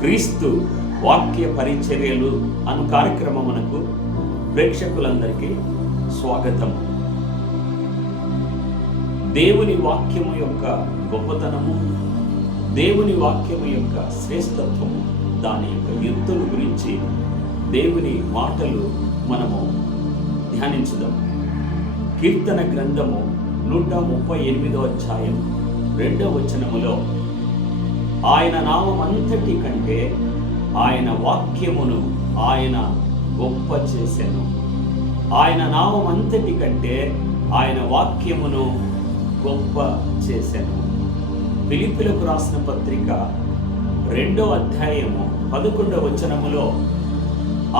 క్రీస్తు వాక్య పరిచర్యలు అను కార్యక్రమమునకు ప్రేక్షకులందరికీ స్వాగతం. దేవుని వాక్యము యొక్క గొప్పతనము, దేవుని వాక్యము యొక్క శ్రేష్టత్వము, దాని యొక్క ఎత్తుల గురించి దేవుని మాటలు మనము ధ్యానించుదాం. కీర్తన గ్రంథము 138వ అధ్యాయం 2వ వచనములో ఆయన నామమంతటి కంటే ఆయన వాక్యమును ఆయన గొప్ప చేసెను. ఆయన నామమంతటి కంటే ఆయన వాక్యమును గొప్ప చేసెను. ఫిలిప్పీలకు రాసిన పత్రిక 2వ అధ్యాయము 11వ వచనములో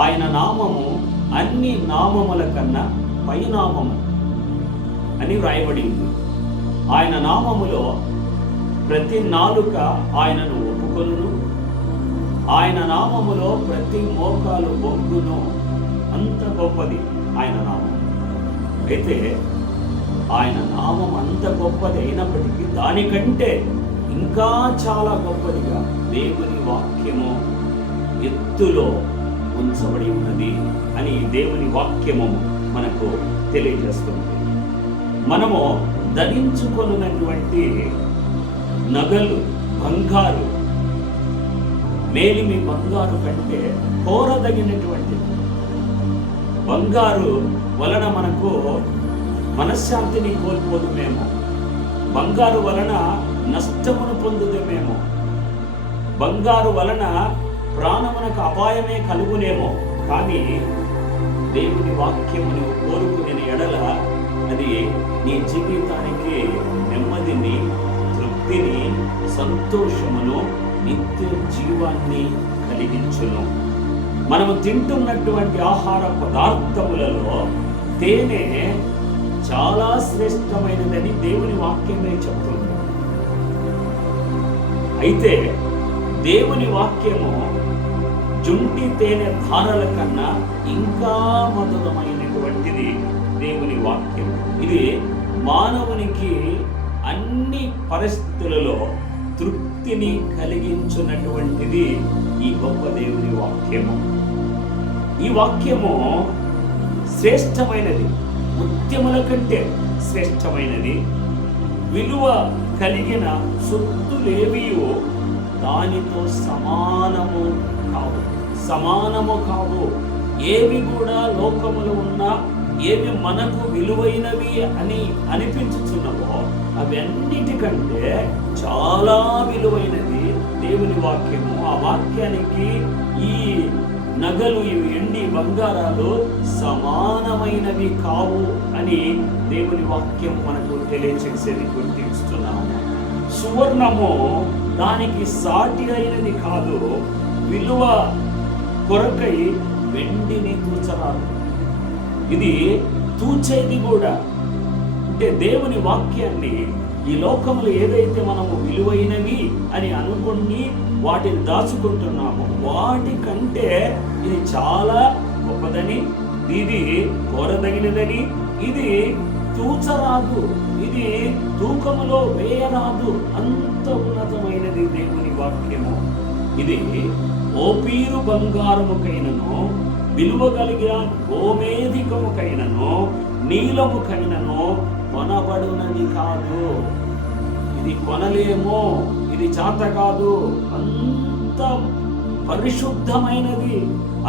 ఆయన నామము అన్ని నామముల కన్నా పైనామము అని వ్రాయబడింది. ఆయన నామములో ప్రతి నాలుక ఆయనను ఒప్పుకొనును, ఆయన నామములో ప్రతి మోకాలు వంగును. అంత గొప్పది ఆయన నామం. అయితే ఆయన నామం అంత గొప్పది అయినప్పటికీ దానికంటే ఇంకా చాలా గొప్పదిగా దేవుని వాక్యము ఎత్తులో ఉంచబడి ఉన్నది అని దేవుని వాక్యము మనకు తెలియజేస్తుంది. మనము ధరించుకొనున్నటువంటి నగలు బంగారు, మేలిమి బంగారు కంటే కోరదగినటువంటిది. బంగారు వలన మనకు మనశ్శాంతిని కోల్పోదుమేమో, బంగారు వలన నష్టమును పొందుదేమో, బంగారు వలన ప్రాణమునకు అపాయమే కలుగునేమో. కానీ దేవుని వాక్యమును కోరుకునే ఎడల అది నీ జీవితానికి నెమ్మదిని, తృప్తిని, సంతోషమును, నిత్య జీవాన్ని కలిగించును. మనము తింటున్నటువంటి ఆహార పదార్థములలో తేనె చాలా శ్రేష్టమైనదని దేవుని వాక్యమే చెప్తుంది. అయితే దేవుని వాక్యము జుంటి తేనె ధారల కన్నా ఇంకా మధురమైనటువంటిది దేవుని వాక్యం. ఇది మానవునికి అన్ని పరిస్థితులలో తృప్తిని కలిగించున్నటువంటిది ఈ గొప్ప దేవుని వాక్యము. ఈ వాక్యము శ్రేష్టమైనది, ముత్యముల కంటే శ్రేష్టమైనది. విలువ కలిగిన సొత్తులేవియో దానితో సమానము కావు. ఏవి కూడా లోకములో ఉన్నా ఏవి మనకు విలువైనవి అని అనిపించుచున్నవో అవన్నిటికంటే చాలా విలువైనది దేవుని వాక్యము. ఆ వాక్యానికి ఈ నగలు, ఇవి ఎండి బంగారాలు సమానమైనవి కావు అని దేవుని వాక్యం మనకు తెలియచేసేది గుర్తిస్తున్నాము. సువర్ణము దానికి సాటి అయినది కాదు, విలువ కొరకై వెండిని తూచరాదు. ఇది తూచేది కూడా. అంటే దేవుని వాక్యాన్ని ఈ లోకంలో ఏదైతే మనము విలువైనవి అని అనుకుని వాటిని దాచుకుంటున్నామో వాటికంటే ఇది చాలా గొప్పదని, ఇది కోరదగినదని, ఇది తూచరాదు, ఇది తూకములో వేయరాదు. అంత ఉన్నతమైనది దేవుని వాక్యము. ఇది ఓపీరు బంగారముకైనను, విలువ కలిగిన గోమేధికముకైనను, నీలముకైనను కొనబడునది కాదు. ఇది కొనలేమో, ఇది చేత కాదు. అంత పరిశుద్ధమైనది,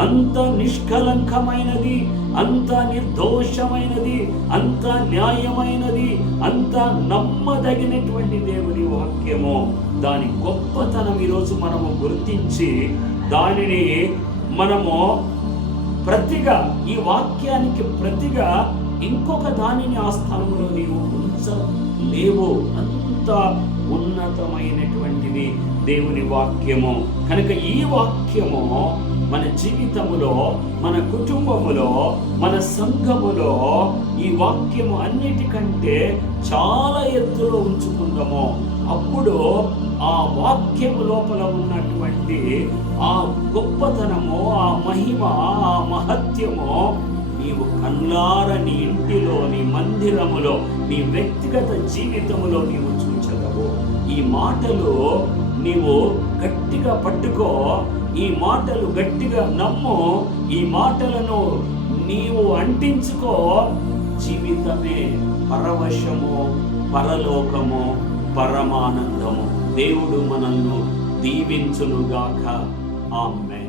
అంత నిష్కలంకమైనది, అంత నిర్దోషమైనది, అంత న్యాయమైనది, అంత నమ్మదగినటువంటి దేవుని వాక్యము. దాని గొప్పతనం ఈరోజు మనము గుర్తించి దానిని మనము ప్రతిగా, ఈ వాక్యానికి ప్రతిగా ఇంకొక దానిని ఆ స్థలంలో నీవు ఉంచలేవు. అంత ఉన్నతమైనటువంటిది దేవుని వాక్యము. కనుక ఈ వాక్యము మన జీవితములో, మన కుటుంబములో, మన సంఘములో ఈ వాక్యము అన్నిటికంటే చాలా ఎత్తులో ఉంచుకుందాము. అప్పుడు ఆ వాక్యము లోపల ఉన్నటువంటి ఆ గొప్పతనము, ఆ మహిమ, ఆ మహత్యము నీవు కళ్ళార నీ ఇంటిలో, నీ మందిరములో, నీ వ్యక్తిగత జీవితములో నీవు చూచగలవు. ఈ మాటలు నీవు గట్టిగా పట్టుకో, ఈ మాటలు గట్టిగా నమ్ము, ఈ మాటలను నీవు అంటించుకో. జీవితమే పరవశము, పరలోకము, పరమానందము. దేవుడు మనల్ని దీవించునుగాక. ఆమేన్.